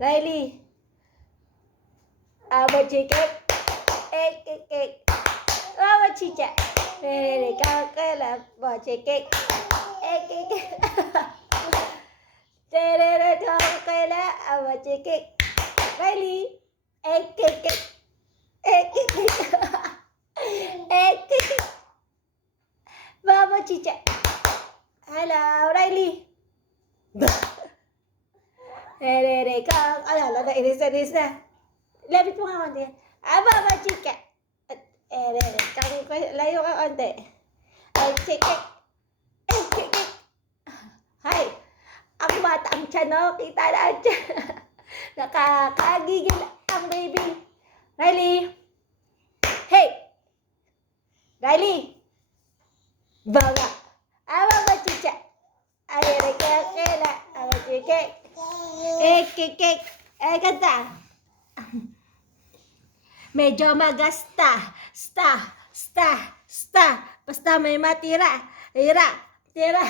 Riley, Mama chicken, cake. Mama chicha, Riley, kakala, Mama chicken, cake. Tere, kakala, Mama chicken, Riley, cake. Mama chicha. Hello, Riley. Tere, kakala, nainis na. Lapit mo nga konti. Mama chicken. Layo ka konti. Chicken. Hay, ang bata, ang tiyan, no? Kita na ang tiyan. Nakakagigil ang baby. Riley. Hey! Riley. Baga. Mama chicha. Ay, kaya. Mama chicken. Cake. Kanta. Medyo magasta. Sta. Basta may matira. Tira.